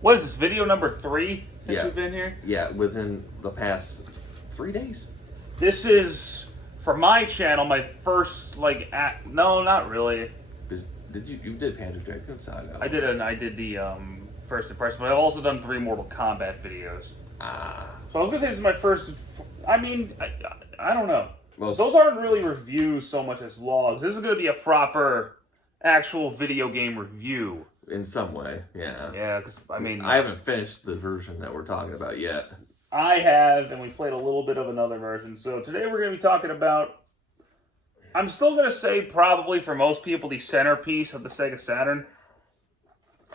What is this, video number 3 since Yeah. you've been here? Yeah, within the past 3 days. This is, for my channel, my first, no, not really. Did you did Panzer Dragoon Saga? I did the first impression, but I've also done 3 Mortal Kombat videos. So I was gonna say this is my first. I mean, I don't know. Those aren't really reviews so much as vlogs. This is gonna be a proper, actual video game review. In some way, yeah. Yeah, because I mean, I haven't finished the version that we're talking about yet. I have, and we played a little bit of another version. So today we're gonna be talking about. I'm still gonna say probably for most people the centerpiece of the Sega Saturn,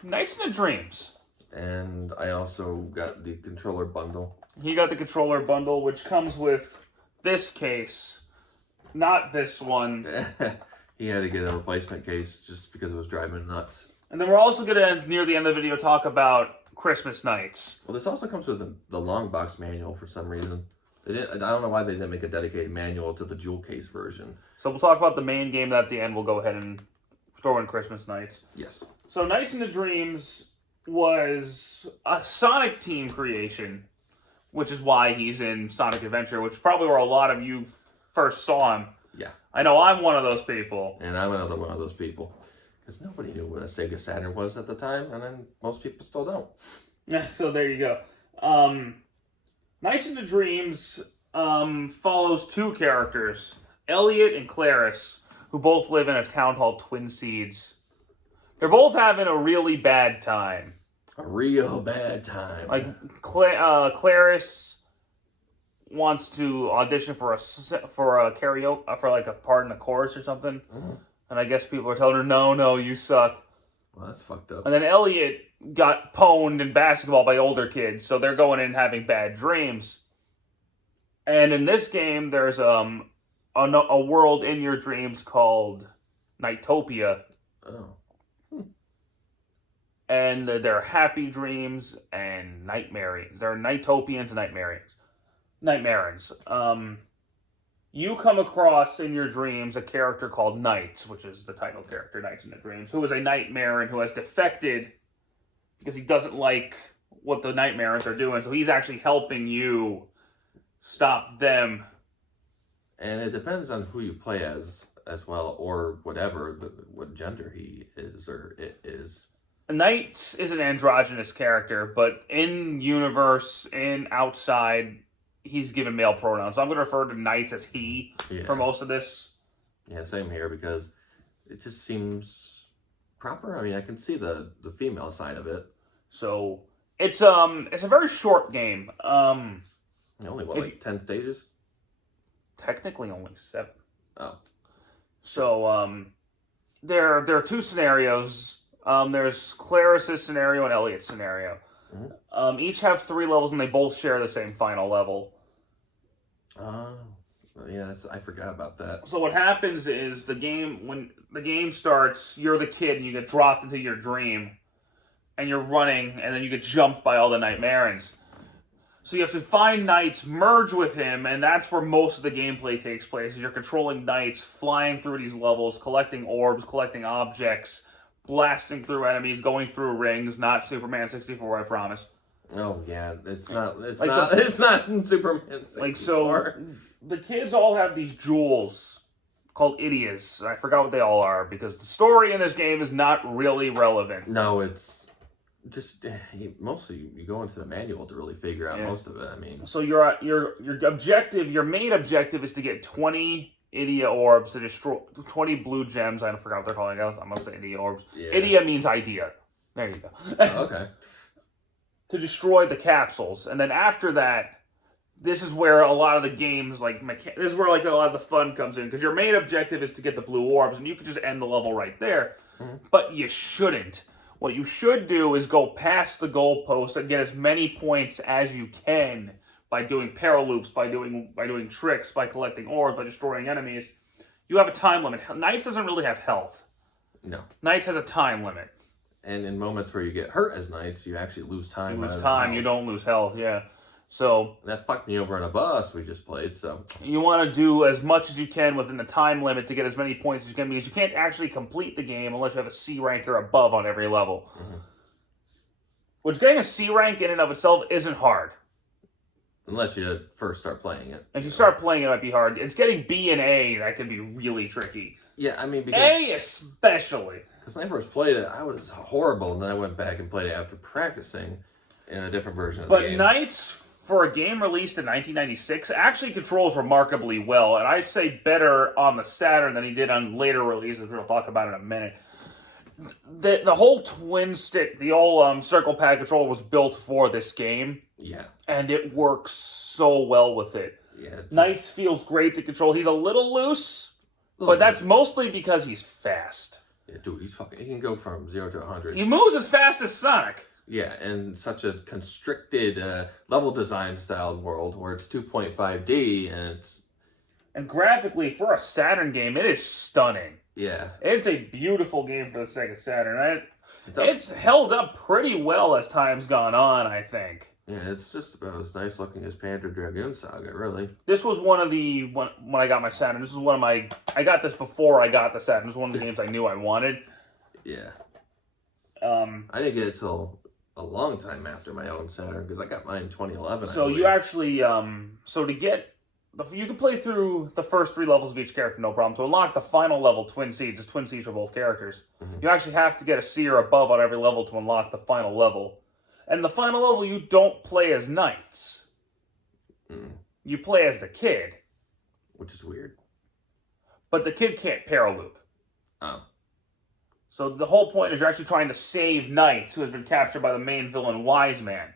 Nights into Dreams. And I also got the controller bundle. He got the controller bundle, which comes with this case, not this one. He had to get a replacement case just because it was driving him nuts. And then we're also going to, near the end of the video, talk about Christmas Nights. Well, this also comes with the long box manual for some reason. I don't know why they didn't make a dedicated manual to the jewel case version. So we'll talk about the main game, that at the end we'll go ahead and throw in Christmas Nights. Yes. So Nights into Dreams was a Sonic Team creation, which is why he's in Sonic Adventure, which is probably where a lot of you first saw him. Yeah. I know I'm one of those people. And I'm another one of those people. Because nobody knew what a Sega Saturn was at the time, and then most people still don't. Yeah, so there you go. Nights into Dreams follows 2 characters, Elliot and Claris, who both live in a town called Twin Seeds. They're both having a really bad time. A real bad time. Like, Claris wants to audition for a karaoke, for like a part in the chorus or something. Mm. And I guess people are telling her, no, you suck. Well, that's fucked up. And then Elliot got pwned in basketball by older kids, so they're going in and having bad dreams. And in this game, there's a world in your dreams called Nightopia. Oh. And there are happy dreams and nightmares. There are Nightopians and Nightmarins. You come across in your dreams a character called Nights, which is the title character, Nights into Dreams, who is a Nightmare and who has defected because he doesn't like what the Nightmarins are doing. So he's actually helping you stop them. And it depends on who you play as well, or whatever, what gender he is or it is. Nights is an androgynous character, but in universe, in outside, he's given male pronouns. So I'm going to refer to Nights as he for most of this. Yeah, same here, because it just seems proper. I mean, I can see the female side of it. So it's a very short game. Only 10 stages? Technically only 7. Oh. So there are 2 scenarios. There's Claris's scenario and Elliot's scenario. Mm-hmm. Each have 3 levels, and they both share the same final level. Oh, yeah, I forgot about that. So what happens is when the game starts, you're the kid, and you get dropped into your dream, and you're running, and then you get jumped by all the Nightmarins. So you have to find Nights, merge with him, and that's where most of the gameplay takes place. Is you're controlling Nights, flying through these levels, collecting orbs, collecting objects, blasting through enemies, going through rings. Not Superman 64, I promise. Oh yeah, it's not in Superman 64. Like, so the kids all have these jewels called Idias. I forgot what they all are because the story in this game is not really relevant. No, it's just mostly you go into the manual to really figure out most of it. I mean, so your objective, your main objective, is to get 20 Idia orbs to destroy 20 blue gems. I forgot what they're calling it. I'm gonna say Idia orbs. Yeah. Idia means idea. There you go. Oh, okay. To destroy the capsules, and then after that, this is where a lot of the games, this is where a lot of the fun comes in, because your main objective is to get the blue orbs, and you could just end the level right there, but you shouldn't. What you should do is go past the goalpost and get as many points as you can by doing paraloops, by doing tricks, by collecting orbs, by destroying enemies. You have a time limit. Nights doesn't really have health. No. Nights has a time limit. And in moments where you get hurt as Nights, you actually lose time. You lose time, you don't lose health, yeah. So that fucked me over in a bus we just played, so. You want to do as much as you can within the time limit to get as many points as you can, because you can't actually complete the game unless you have a C rank or above on every level. Which getting a C rank in and of itself isn't hard. Unless you first start playing it. If you start playing, it might be hard. It's getting B and A that can be really tricky. Yeah, I mean, because A especially. when I first played it, I was horrible, and then I went back and played it after practicing in a different version of the game. But Knights, for a game released in 1996, actually controls remarkably well, and I'd say better on the Saturn than he did on later releases, which we'll talk about in a minute. The whole twin stick, the old circle pad controller was built for this game, Yeah. and it works so well with it. Yeah. Knights feels great to control. He's a little loose, but that's mostly because he's fast. Yeah, dude, he can go from 0 to 100. He moves as fast as Sonic. Yeah, and such a constricted level design styled world where it's 2.5D and it's And graphically, for a Saturn game, it is stunning. yeah. It's a beautiful game for the Sega Saturn. It's held up pretty well as time's gone on, I think. Yeah, it's just about as nice looking as Panzer Dragoon Saga, really. This was one of the, when I got my Saturn, this was one of my, I got this before I got the Saturn. This was one of the games I knew I wanted. Yeah. I didn't get it till a long time after my own Saturn, because I got mine in 2011. So you actually, so to get, you can play through the first 3 levels of each character, no problem. To unlock the final level, Twin Seeds, it's Twin Seeds for both characters. You actually have to get a C or above on every level to unlock the final level. And the final level, you don't play as Knights. You play as the kid. Which is weird. But the kid can't paraloop. Oh. So the whole point is you're actually trying to save Knights, who has been captured by the main villain, Wise Man.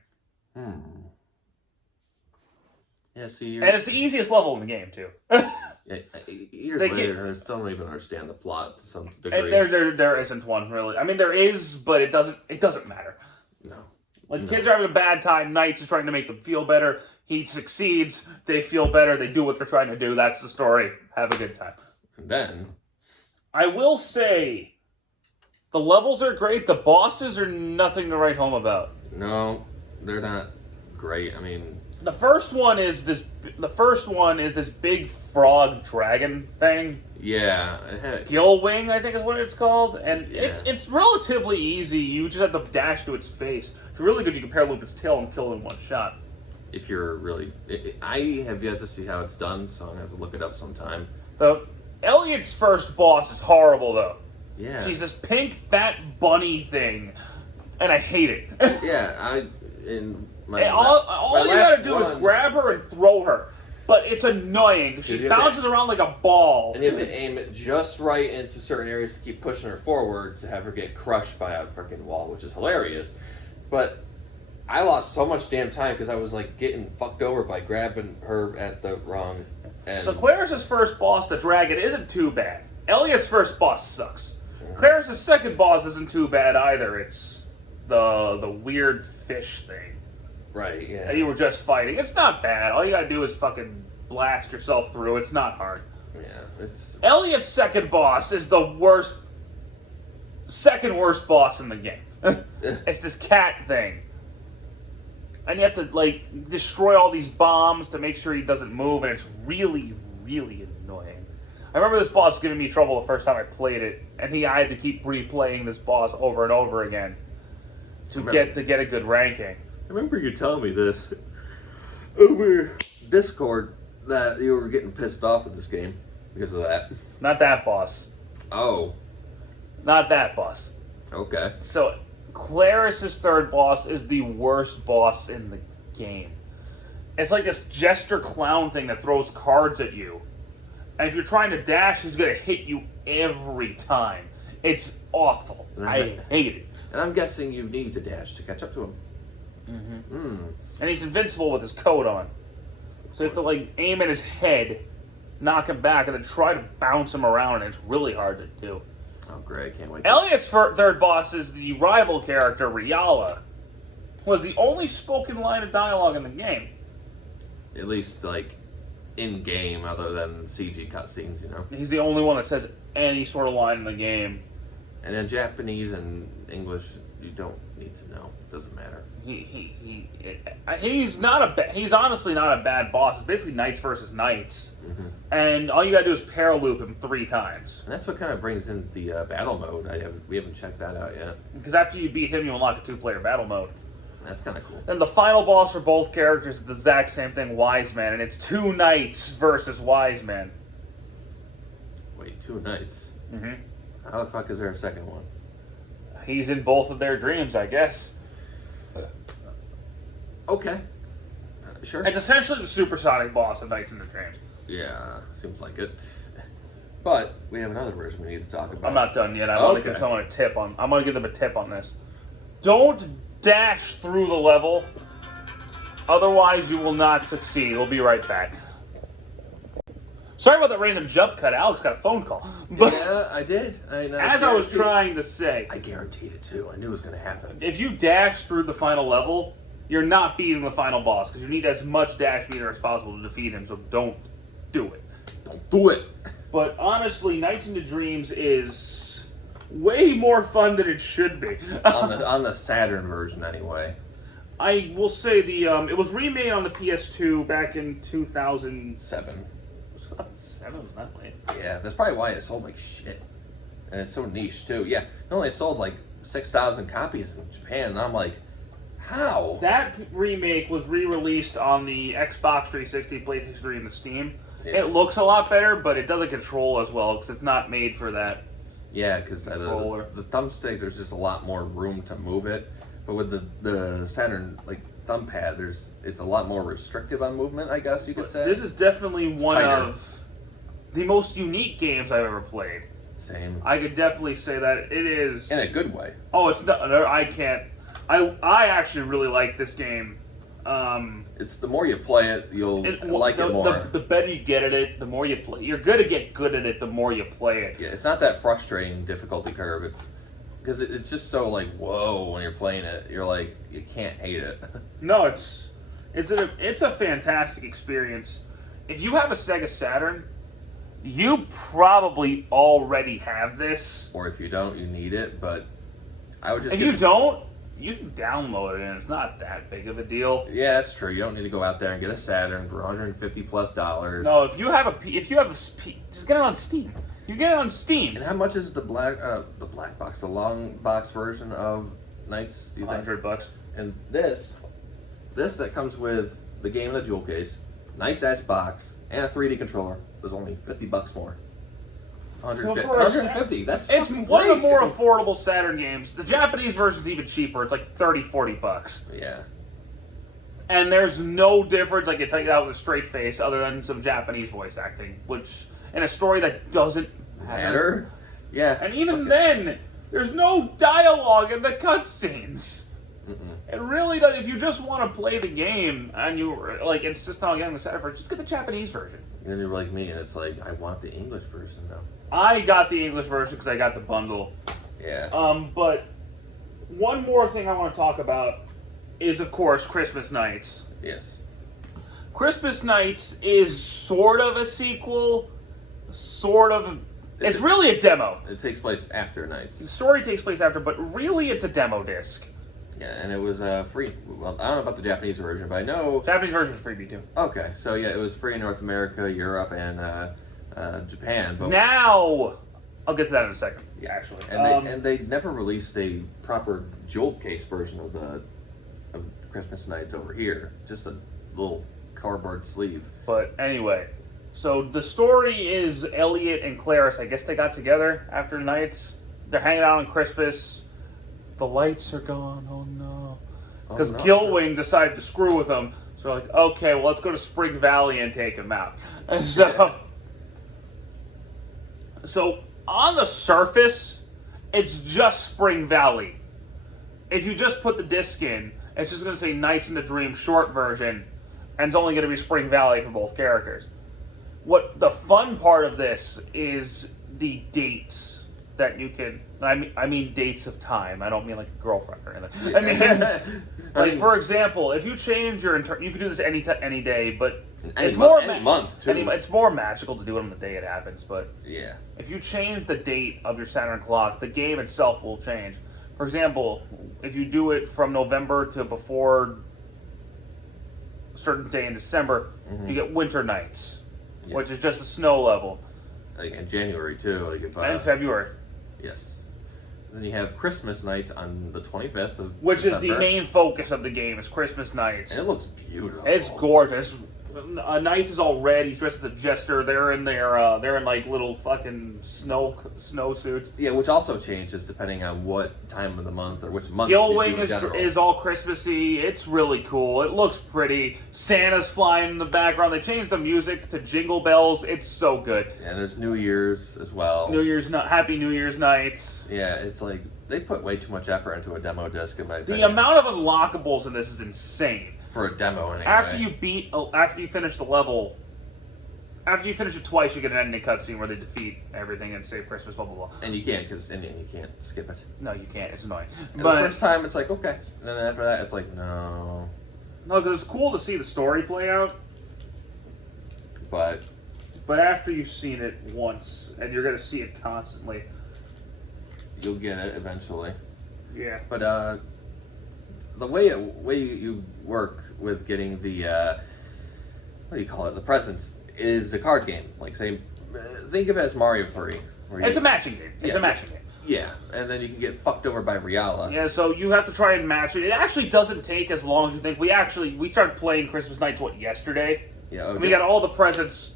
Yeah, see, And it's the easiest level in the game, too. yeah, years later, I still don't even understand the plot to some degree. There isn't one, really. I mean, there is, but it doesn't matter. No. Like, kids are having a bad time, Knights is trying to make them feel better. He succeeds, they feel better, they do what they're trying to do. That's the story. Have a good time. And then... I will say, the levels are great, the bosses are nothing to write home about. No, they're not great. I mean... The first one is this big frog dragon thing. Yeah. Gillwing, I think is what it's called. And Yeah. it's relatively easy. You just have to dash to its face. If you're really good, you can paraloop its tail and kill it in one shot. If you're really... I have yet to see how it's done, so I'm going to have to look it up sometime. Elliot's first boss is horrible, though. Yeah. She's this pink, fat bunny thing. And I hate it. Yeah, all you gotta do is grab her and throw her. But it's annoying because she bounces around like a ball. And you have to aim it just right into certain areas to keep pushing her forward to have her get crushed by a freaking wall, which is hilarious. But I lost so much damn time because I was like getting fucked over by grabbing her at the wrong end. So Claris's first boss, the dragon, isn't too bad. Elliot's first boss sucks. Claris's second boss isn't too bad either. It's the weird fish thing. Right, yeah. That you were just fighting. It's not bad. All you gotta do is fucking blast yourself through. It's not hard. Yeah, it's... Elliot's second boss is the second worst boss in the game. It's this cat thing. And you have to, like, destroy all these bombs to make sure he doesn't move, and it's really, really annoying. I remember this boss giving me trouble the first time I played it, and I had to keep replaying this boss over and over again to get a good ranking. I remember you telling me this over Discord, that you were getting pissed off with this game because of that. Not that boss. Oh. Not that boss. Okay. So, Claris's third boss is the worst boss in the game. It's like this jester clown thing that throws cards at you. And if you're trying to dash, he's going to hit you every time. It's awful. I hate it. And I'm guessing you need to dash to catch up to him. And he's invincible with his coat on. So you have to, like, aim at his head, knock him back, and then try to bounce him around, and it's really hard to do. Oh, great. I can't wait. Elliot's third boss is the rival character, Riala, who has the only spoken line of dialogue in the game. At least, like, in-game, other than CG cutscenes, you know? He's the only one that says any sort of line in the game. And in Japanese and English, you don't need to know. It doesn't matter. He's honestly not a bad boss. It's basically Knights versus Knights. And all you gotta do is paraloop him 3 times. And that's what kind of brings in the battle mode. We haven't checked that out yet. Because after you beat him, you unlock a 2-player battle mode. That's kind of cool. Then the final boss for both characters is the exact same thing, Wise Man, and it's 2 knights versus Wise Man. Wait, 2 knights? Mm-hmm. How the fuck is there a second one? He's in both of their dreams, I guess. Okay. Sure. It's essentially the supersonic boss of Knights in the Dreams. Yeah, seems like it. But we have another version we need to talk about. I'm not done yet. I want to give someone a tip on. I'm going to give them a tip on this. Don't dash through the level. Otherwise, you will not succeed. We'll be right back. Sorry about that random jump cut. Alex got a phone call. But yeah, I did. as I was trying to say, I guaranteed it too. I knew it was going to happen. if you dash through the final level, you're not beating the final boss because you need as much dash meter as possible to defeat him. So don't do it. Don't do it. But honestly, Nights into Dreams is way more fun than it should be. on the Saturn version, anyway. I will say it was remade on the PS2 back in 2007. 2007 was that late? Yeah, that's probably why it sold like shit, and it's so niche too. Yeah, it only sold like 6,000 copies in Japan, and I'm like, how? That remake was re-released on the Xbox 360, PlayStation 3, and the Steam. Yeah. It looks a lot better, but it doesn't control as well because it's not made for that. Yeah, because the thumbstick, there's just a lot more room to move it. But with the Saturn thumb pad, it's a lot more restrictive on movement, I guess you could say. This is definitely one tighter. of the most unique games I've ever played. Same. I could definitely say that it is In a good way. Oh, it's not. I can't. I actually really like this game. It's the more you play it, you'll like it more. The better you get at it, the more you play. You're gonna get good at it the more you play it. Yeah, it's not that frustrating difficulty curve. It's because it's just so whoa when you're playing it. You're like, you can't hate it. No, it's a fantastic experience. If you have a Sega Saturn, you probably already have this. Or if you don't, you need it. But I would just. If you don't, you can download it, and it's not that big of a deal. Yeah, that's true. You don't need to go out there and get a Saturn for $150+. No, if you have just get it on Steam. You get it on Steam. And how much is the black box, the long box version of Knights? Do you think? $100. And this that comes with the game in a jewel case, nice ass box, and a 3D controller was only $50 more. 150. That's it's fucking one of the great. more affordable Saturn games. The Japanese version's even cheaper. It's like $30-$40. Yeah. And there's no difference, I can tell you that with a straight face, other than some Japanese voice acting, which in a story that doesn't matter. Yeah. And even then, there's no dialogue in the cutscenes. It really does. If you just want to play the game and you insist on getting the Saturn version, just get the Japanese version. And then you're like me, and it's like, I want the English version now. I got the English version because I got the bundle. Yeah. But one more thing I want to talk about is, of course, Christmas Nights. Yes. Christmas Nights is sort of a sequel, It's really a demo. It takes place after Nights. The story takes place after, but really it's a demo disc. Yeah, and it was free. Well, I don't know about the Japanese version, but I know... Japanese version was freebie too. Okay, so yeah, it was free in North America, Europe, and Japan. But Now, I'll get to that in a second. Yeah, actually. And they never released a proper jewel case version of Christmas Nights over here. Just a little cardboard sleeve. But anyway, so the story is Elliot and Clarice. I guess they got together after Nights. They're hanging out on Christmas. The lights are gone. Oh no. Because Guiltwing decided to screw with them. So they're like, okay, well, let's go to Spring Valley and take him out. And so on the surface, it's just Spring Valley. If you just put the disc in, it's just going to say Nights in the Dream short version, and it's only going to be Spring Valley for both characters. What the fun part of this is the dates that you can... I mean dates of time. I don't mean like a girlfriend or anything. I mean, for example, if you change your... you can do this any day, but... Any month, too. It's more magical to do it on the day it happens, but... Yeah. If you change the date of your Saturn clock, the game itself will change. For example, if you do it from November to before a certain day in December, you get Winter Nights, which is just a snow level. Like in January, too. And February. Yes. Then you have Christmas nights on the 25th of Which December. is the main focus of the game, is Christmas nights. And it looks beautiful. It's gorgeous. Knight is all red. He's dressed as a jester. They're in they're in like little fucking snow suits. Yeah, which also changes depending on what time of the month or which month. Gilwing you do in general. is all Christmassy. It's really cool. It looks pretty. Santa's flying in the background. They changed the music to Jingle Bells. It's so good. And there's New Year's as well. Happy New Year's nights. Yeah, it's like they put way too much effort into a demo disc in my opinion. The amount of unlockables in this is insane. For a demo anyway. After you finish the level, after you finish it twice, you get an ending cutscene where they defeat everything and save Christmas, blah blah blah. And you can't, because Indian, you can't skip it. No, you can't. It's annoying. And But the first time, it's like, okay. And then after that, it's like, no. no, because it's cool to see the story play out. But But after you've seen it once, and you're gonna see it constantly. you'll get it eventually. Yeah. But the way you work with getting the what do you call it? The presents is a card game. Like say, think of it as Mario 3. It's a matching game. It's Yeah. a matching game. Yeah, and then you can get fucked over by Riala. Yeah, so you have to try and match it. It actually doesn't take as long as you think. We started playing Christmas Nights yesterday. Yeah. And we got all the presents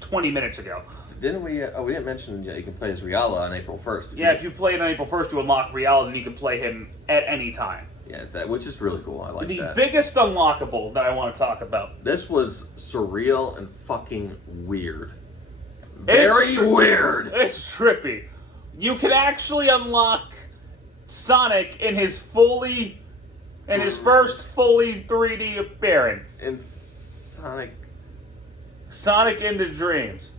20 minutes ago. Didn't we? We didn't mention you can play as Riala on April 1st. Yeah, if you play it on April 1st, you unlock Rial, and you can play him at any time. Yeah, which is really cool. I like The that. biggest unlockable that I want to talk about. This was surreal and fucking weird. It's Very weird. It's trippy. You can actually unlock Sonic in his first fully 3D appearance. In Sonic. Sonic into Dreams.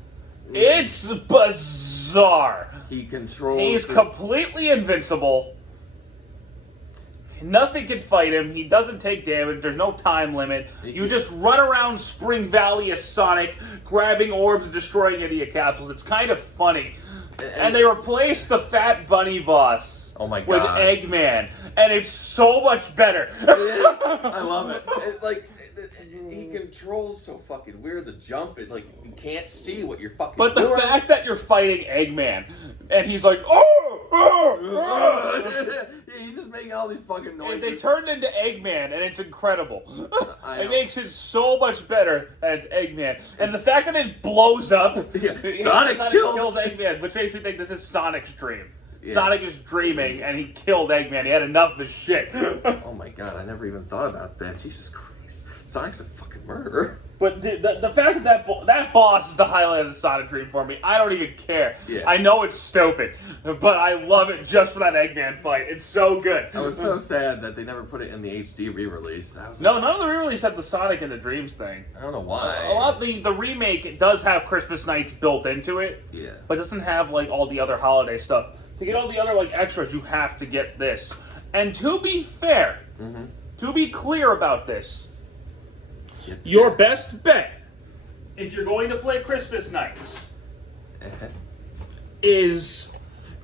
It's bizarre. He controls. He's completely invincible. Nothing can fight him. He doesn't take damage. There's no time limit. You just run around Spring Valley as Sonic, grabbing orbs and destroying idiot capsules. It's kind of funny. And they replaced the Fat Bunny boss Oh my with God. Eggman, and it's so much better. I love it. He controls so fucking weird. The jump, you can't see what you're fucking But the doing. fact that you're fighting Eggman, and he's like, oh. He's just making all these fucking noises. They turned into Eggman, and it's incredible. I It know. makes it so much better that it's Eggman. And the fact that it blows up, Yeah, Sonic kills Eggman, which makes me think this is Sonic's dream. Yeah. Sonic is dreaming, and he killed Eggman. He had enough of his shit. Oh my God, I never even thought about that. Jesus Christ. Sonic's a fucking murderer. But the fact that that boss is the highlight of the Sonic dream for me, I don't even care. Yeah. I know it's stupid, but I love it just for that Eggman fight. It's so good. I was so sad that they never put it in the HD re-release. No, none of the re-release had the Sonic and the Dreams thing. I don't know why. A lot of the remake, it does have Christmas Nights built into it, Yeah. but it doesn't have all the other holiday stuff. To get all the other extras, you have to get this. And to be fair, to be clear about this, your best bet, if you're going to play Christmas Nights, is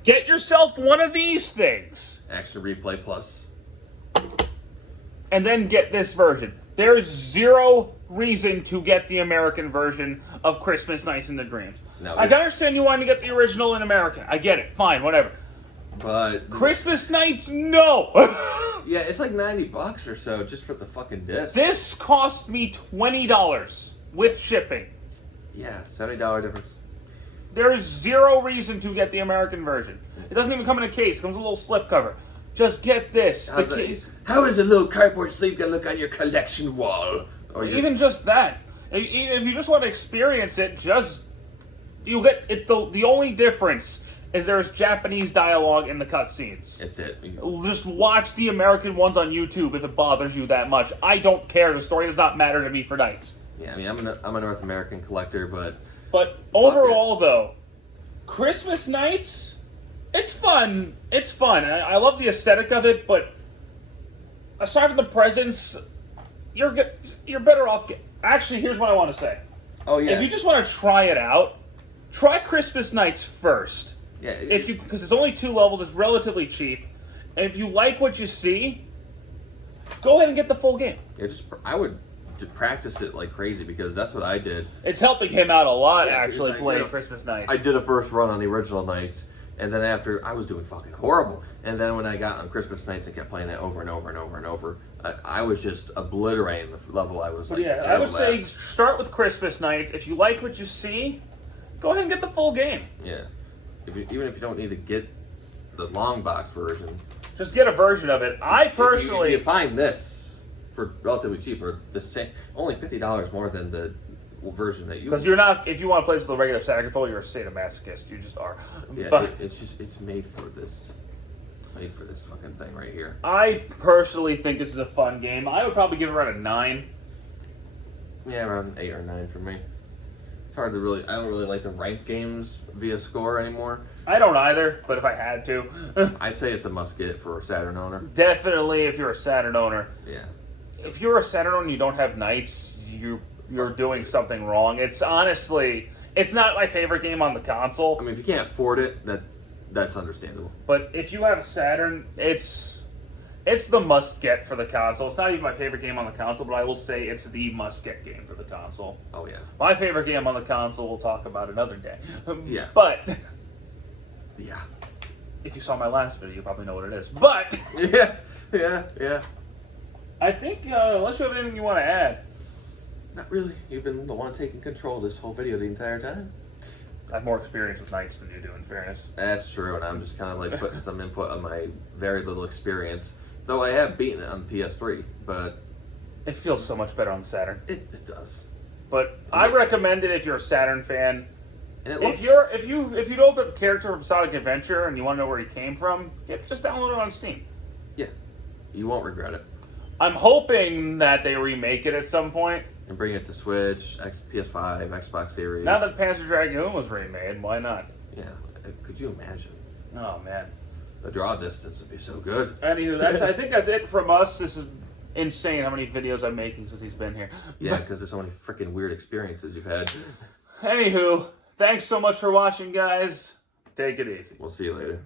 get yourself one of these things, Action Replay Plus. and then get this version. There's zero reason to get the American version of Christmas Nights in the Dreams. No, I can understand you wanting to get the original in American. I get it. Fine, whatever. But Christmas Nights, no. yeah, it's like $90 or so just for the fucking disc. This cost me $20 with shipping. Yeah, $70 difference. There is zero reason to get the American version. It doesn't even come in a case. It comes with a little slipcover. Just get this. The case. How is a little cardboard sleeve gonna look on your collection wall? Or your Even just that. If you just want to experience it, you'll get it. The only difference is there's Japanese dialogue in the cutscenes. That's it. Just watch the American ones on YouTube if it bothers you that much. I don't care. The story does not matter to me for Nights. Yeah, I mean, I'm a North American collector, but overall, though, Christmas Nights, it's fun. It's fun. I love the aesthetic of it, but aside from the presents, you're better off. Actually, here's what I want to say. oh yeah, If you just want to try it out, try Christmas Nights first. yeah, Because it's only 2 levels, it's relatively cheap. And if you like what you see, go ahead and get the full game. I would practice it like crazy because that's what I did. It's helping him out a lot, Yeah, actually, because playing Christmas Nights. I did a first run on the original Nights, And then after, I was doing fucking horrible. And then when I got on Christmas nights and kept playing that over and over and over and over, I was just obliterating the level I was like. Yeah, I would say start with Christmas nights. If you like what you see, go ahead and get the full game. Yeah. Even if you don't need to get the long box version, just get a version of it. I personally if you find this for relatively cheap, or the same, only $50 more than the version that you. Because you're not, if you want to play with the regular Saturn controller, you're a sadomasochist. You just are. Yeah, but it's made for this. It's made for this fucking thing right here. I personally think this is a fun game. I would probably give it around a 9. Yeah, around 8 or 9 for me. It's hard to really. I don't really like to rank games via score anymore. I don't either, but if I had to. I say it's a must get for a Saturn owner. Definitely if you're a Saturn owner. Yeah. If you're a Saturn owner and you don't have Knights, you're doing something wrong. It's honestly, it's not my favorite game on the console. I mean, if you can't afford it, that's understandable. But if you have a Saturn, it's the must-get for the console. It's not even my favorite game on the console, but I will say it's the must-get game for the console. Oh, yeah. My favorite game on the console, we'll talk about another day. Yeah. But Yeah. if you saw my last video, you probably know what it is. But Yeah. I think, unless you have anything you want to add, Not really. You've been the one taking control this whole video the entire time. I have more experience with Knights than you do, in fairness. That's true, and I'm just kind of like putting some input on my very little experience. Though I have beaten it on PS3, but It feels so much better on the Saturn. it does. But I recommend it if you're a Saturn fan. And it looks, If you know the character from Sonic Adventure and you want to know where he came from, just download it on Steam. yeah, you won't regret it. I'm hoping that they remake it at some point. And bring it to Switch, PS5, Xbox Series. Now that Panzer Dragoon was remade, why not? Yeah, could you imagine? Oh man. The draw distance would be so good. Anywho, I think that's it from us. This is insane how many videos I'm making since he's been here. Yeah, because there's so many freaking weird experiences you've had. Anywho, thanks so much for watching, guys. Take it easy. We'll see you later.